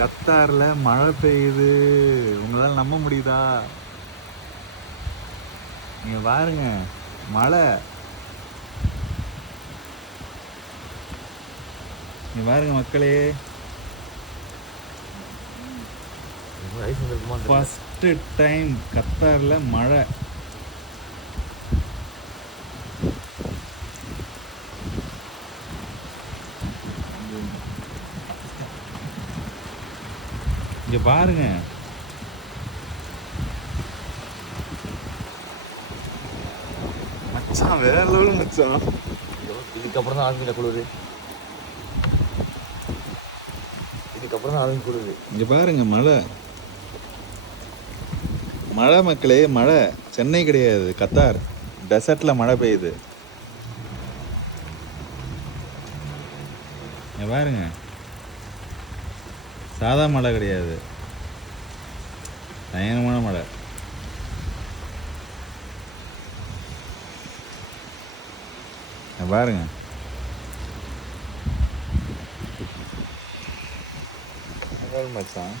கத்தார்ல மழை பெய்யுது. உங்களால நம்ப முடியுதா? நீங்க பாருங்க, மழை. நீங்க பாருங்க மக்களே, ஃபர்ஸ்ட் டைம் கத்தார்ல மழை. இங்க பாருங்க, மச்சான் வேற லெவல் மச்சான். இதுக்கப்புறம் தான் ஆரம்பிக்கிற குளிர். இதுக்கப்புறம் தான் ஆரம்பி குளிர். இங்க பாருங்க மழை, மழை மக்களே, மழை. சென்னை கிடையாது, கத்தார் டெசர்ட்ல மழை பெய்யுது. இங்க பாருங்க, சாதா மழை கிடையாது, பயங்கரமான மழை. இங்க பாருங்க, மச்சான்.